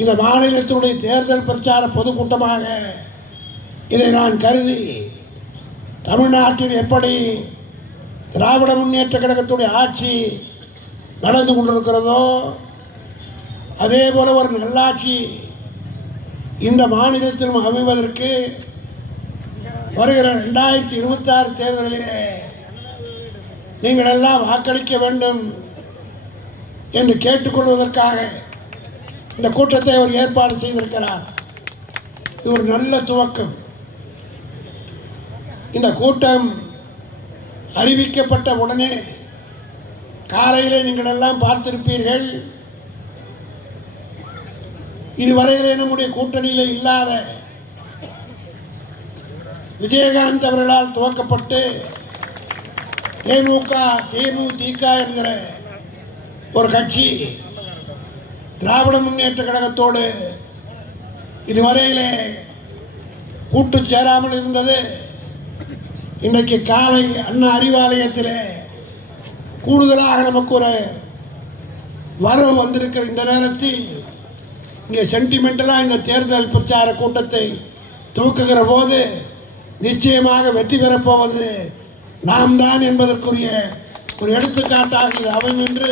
இந்த மாநிலத்தினுடைய தேர்தல் பிரச்சார பொதுக்கூட்டமாக இதை நான் கருதி தமிழ்நாட்டில் எப்படி திராவிட முன்னேற்ற கழகத்துடைய ஆட்சி நடந்து கொண்டிருக்கிறதோ அதே போல ஒரு நல்லாட்சி இந்த மாநிலத்திலும் அமைவதற்கு வருகிற 2026 தேர்தலிலே நீங்கள் எல்லாம் வாக்களிக்க வேண்டும் என்று கேட்டுக்கொள்வதற்காக இந்த கூட்டத்தை அவர் ஏற்பாடு செய்திருக்கிறார். இது ஒரு நல்ல துவக்கம். இந்த கூட்டம் அறிவிக்கப்பட்ட உடனே காலையிலே நீங்கள் எல்லாம் பார்த்திருப்பீர்கள். இதுவரையிலே நம்முடைய கூட்டணியிலே இல்லாத விஜயகாந்த் அவர்களால் துவக்கப்பட்டு தேமுதிக என்கிற ஒரு கட்சி திராவிட முன்னேற்ற கழகத்தோடு இதுவரையிலே கூட்டு சேராமல் இருந்தது. இன்றைக்கு காலை அண்ணா அறிவாலயத்திலே கூடுதலாக நமக்கு ஒரு வரவு வந்திருக்கிற இந்த நேரத்தில் இங்கே சென்டிமெண்டலாக இந்த தேர்தல் பிரச்சார கூட்டத்தை துவக்குகிற போது நிச்சயமாக வெற்றி பெறப்போவது நாம் தான் என்பதற்குரிய ஒரு எடுத்துக்காட்டாக இது அமையும் என்று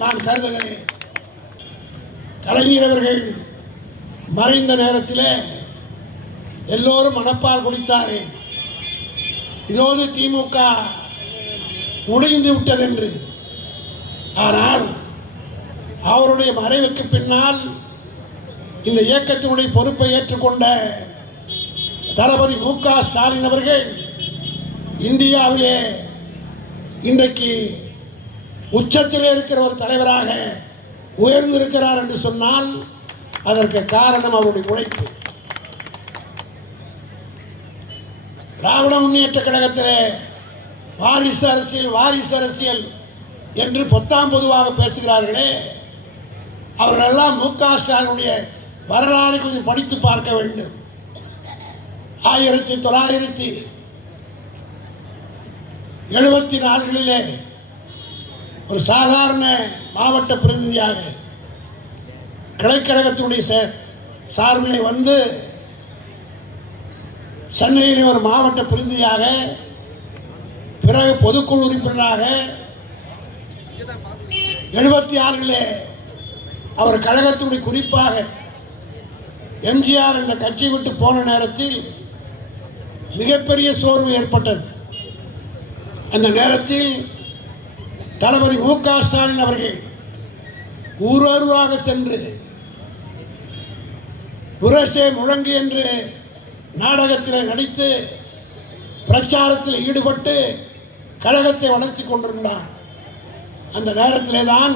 நான் கருதுகிறேன். கலைஞர் அவர்கள் மறைந்த நேரத்தில் எல்லோரும் மனப்பால் குடித்தார். இதோடு திமுக முடிந்து விட்டதென்று. ஆனால் அவருடைய மறைவுக்கு பின்னால் இந்த இயக்கத்தினுடைய பொறுப்பை ஏற்றுக்கொண்ட தளபதி மு.க. ஸ்டாலின் அவர்கள் இந்தியாவிலே இன்றைக்கு உச்சத்திலே இருக்கிற ஒரு தலைவராக உயர்ந்திருக்கிறார் என்று சொன்னால் அதற்கு காரணம் அவருடைய உழைப்பு. திராவிட முன்னேற்ற கழகத்திலே வாரிசு அரசியல் என்று பொத்தாம் பொதுவாக பேசுகிறார்களே, அவர்களெல்லாம் மு.க. ஸ்டாலினுடைய வரலாறை கொஞ்சம் படித்து பார்க்க வேண்டும். 1974 ஒரு சாதாரண மாவட்ட பிரதிநிதியாக கிளைக்கழகத்தினுடைய சார்பிலே வந்து சென்னையில் ஒரு மாவட்ட பிரதிநிதியாக, பிறகு பொதுக்குழு உறுப்பினராக 76 அவர் கழகத்தினுடைய குறிப்பாக எம்ஜிஆர் இந்த கட்சி விட்டு போன நேரத்தில் மிகப்பெரிய சோர்வு ஏற்பட்டது. அந்த நேரத்தில் தளபதி மு.க. ஸ்டாலின் அவர்கள் ஊரூராக சென்று புரசே முழங்கு என்று நாடகத்தில் நடித்து பிரச்சாரத்தில் ஈடுபட்டு கழகத்தை வளர்த்தி கொண்டிருந்தார். அந்த நேரத்திலே தான்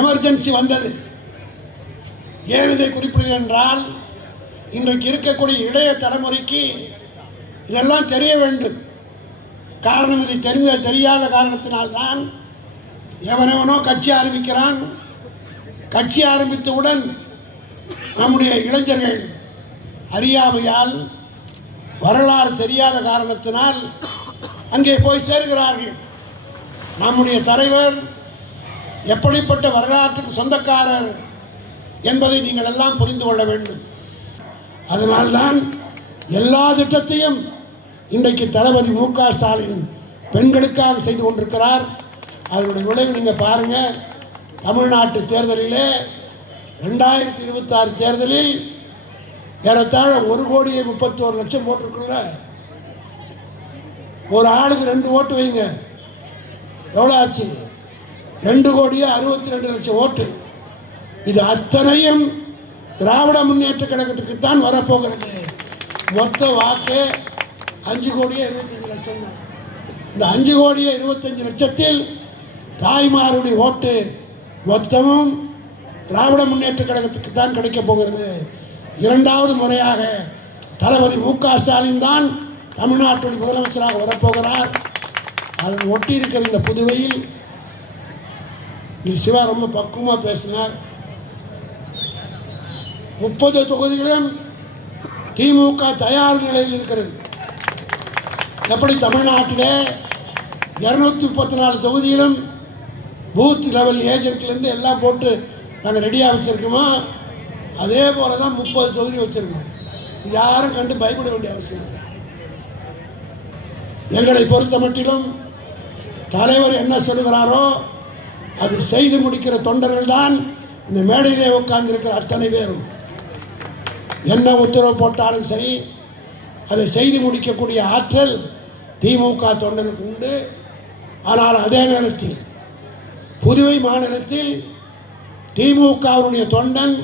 எமர்ஜென்சி வந்தது. ஏன் இதை குறிப்பிடுகிறேன் என்றால், இன்றைக்கு இருக்கக்கூடிய இளைய தலைமுறைக்கு இதெல்லாம் தெரிய வேண்டும். காரணம், இது தெரியாத காரணத்தினால்தான் எவனவனோ கட்சி ஆரம்பிக்கிறான். கட்சி ஆரம்பித்தவுடன் நம்முடைய இளைஞர்கள் அறியாமையால், வரலாறு தெரியாத காரணத்தினால் அங்கே போய் சேர்கிறார்கள். நம்முடைய தலைவர் எப்படிப்பட்ட வரலாற்றுக்கு சொந்தக்காரர் என்பதை நீங்கள் எல்லாம் புரிந்து கொள்ள வேண்டும். அதனால்தான் எல்லா திட்டத்தையும் இன்றைக்கு தளபதி மு.க. ஸ்டாலின் பெண்களுக்காக செய்து கொண்டிருக்கிறார். அதனுடைய விளைவு நீங்கள் பாருங்கள். தமிழ்நாட்டு தேர்தலிலே 2026 தேர்தலில் ஏறத்தாழ 1,31,00,000 போட்டிருக்குல்ல. ஒரு ஆளுக்கு 2 ஓட்டு வைங்க, எவ்வளோ ஆச்சு? 2,62,00,000 ஓட்டு. இது அத்தனையும் திராவிட முன்னேற்ற கழகத்துக்குத்தான் வரப்போகிறது. மொத்த வாக்கு 5,25,00,000 தான். இந்த 5,25,00,000 தாய்மாருடைய ஓட்டு மொத்தமும் திராவிட முன்னேற்ற கழகத்துக்கு தான் கிடைக்கப் போகிறது. இரண்டாவது முறையாக தளபதி மு.க. ஸ்டாலின் தான் தமிழ்நாட்டுடைய முதலமைச்சராக வரப்போகிறார். அதை ஒட்டி இருக்கிற இந்த புதுவையில் சிவா ரொம்ப பக்குவமாக பேசினார். 30 தொகுதிகளும் திமுக தயார் நிலையில் இருக்கிறது. எப்படி தமிழ்நாட்டிலே 234 தொகுதியிலும் பூத் லெவல் ஏஜென்ட்லேருந்து எல்லாம் போட்டு நாங்கள் ரெடியாக வச்சுருக்கோமோ அதே போல தான் 30 தொகுதி வச்சுருக்கோம். யாரும் கண்டு பயப்பட வேண்டிய அவசியம் இல்லை. எங்களை பொறுத்த மட்டிலும் தலைவர் என்ன சொல்லுகிறாரோ அது செய்து முடிக்கிற தொண்டர்கள் தான் இந்த மேடையிலே உட்கார்ந்திருக்கிற அத்தனை பேரும். என்ன உத்தரவு போட்டாலும் சரி அதை செய்து முடிக்கக்கூடிய ஆற்றல் திமுக தொண்டனுக்கு உண்டு. ஆனால் அதே நேரத்தில் புதுவை மாநிலத்தில் திமுகவுடைய தொண்டன்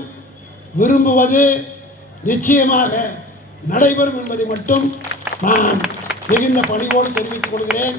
விரும்புவது நிச்சயமாக நடைபெறும் என்பதை மட்டும் நான் மிகுந்த பணிவோடு தெரிவித்துக் கொள்கிறேன்.